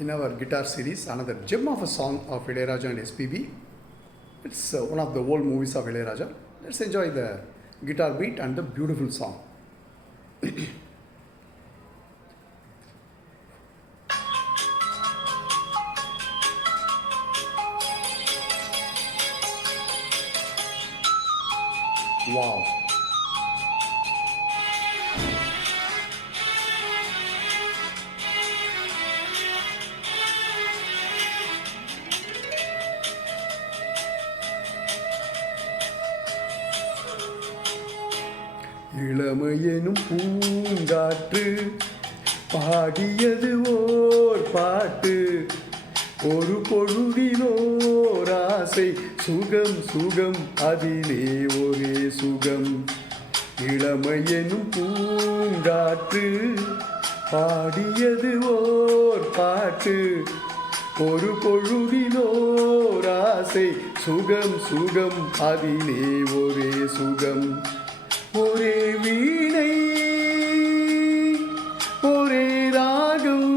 in our guitar series, another gem of a song of Ilayaraja and SPB. It's one of the old movies of Ilayaraja. Let's enjoy the guitar beat and the beautiful song. Wow. இளமையெனும் பூங்காற்று பாடியது ஓர் பாட்டு, ஒரு பொழுதிலோர் ஆசை, சுகம் சுகம் அதிலே ஒரே சுகம். இளமையெனும் பூங்காற்று பாடியது ஓர் பாட்டு, ஒரு பொழுதிலோர் ஆசை, சுகம் சுகம் அதிலே ஒரே சுகம். ஒரே வீணை ஒரே ராகம்,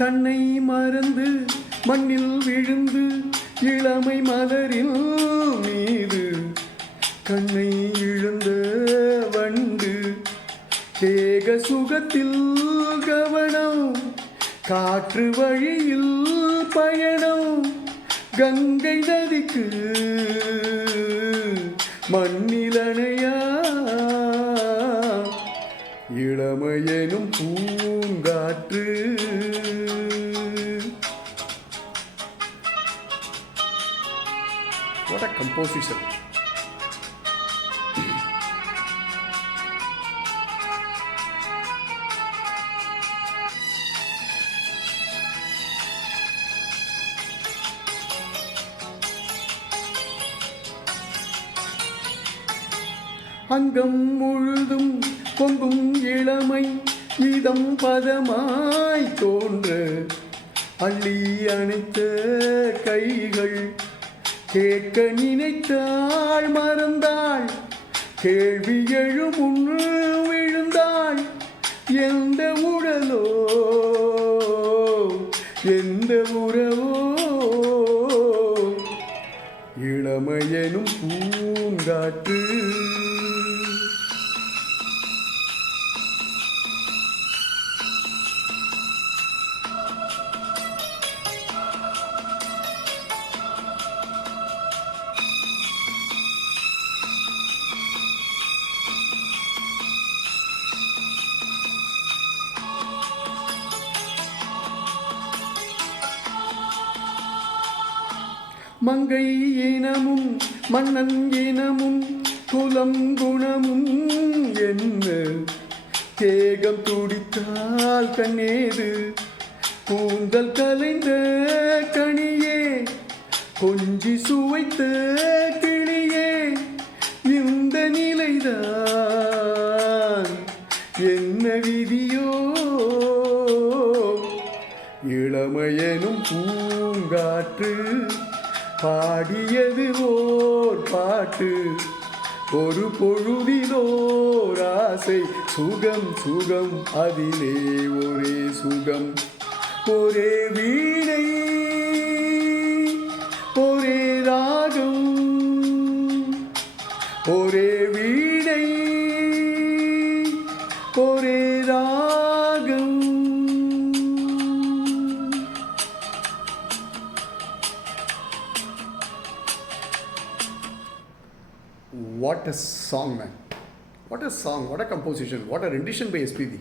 தன்னை மறந்து மண்ணில் விழுந்து இளமை மலரின் மீது கண்ணை இழந்த வண்டு, தேக சுகத்தில் கவனம், காற்று வழியில் பயணம், கங்கை நதிக்கு மண்ணிலணையா இளமையெனும் பூங்காற்று. What a composition. அங்கம் முழுதும் பொங்கும் இளமை, இதம் பதமாய் தோன்ற அள்ளி அணைத்த கைகள், கேட்க நினைத்தாள் மறந்தாள், கேள்வி எழும் முன்னு விழுந்தாள். எந்த உடலோ எந்த உறவோ, இளமையெனும் பூங்காற்று. மங்கை இனமும் மன்னன் இனமும் குலம் குணமும் என்ன, தேகம் துடித்தால் கண்ணேது, கூந்தல் கலைந்த கனியே, கொஞ்சி சுவைத்த கிளியே, இந்த நிலைதான் என்ன விதியோ. இளமையெனும் பூங்காற்று பாடியது ஓர் பாட்டு, ஒரு பொழுதிலோர் ஆசை, சுகம் சுகம் அதிலே ஒரே சுகம். ஒரே வீணை ஒரே ராகம், ஒரே வீணை ஒரே ராகம். What a song, man. What a song, what a composition, what a rendition by SPB.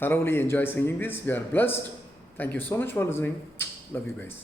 Thoroughly enjoy singing this. We are blessed. Thank you so much for listening. Love you guys.